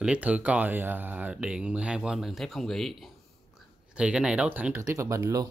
Clip thử coi điện 12V bằng thép không gỉ. Thì cái này đấu thẳng trực tiếp vào bình luôn.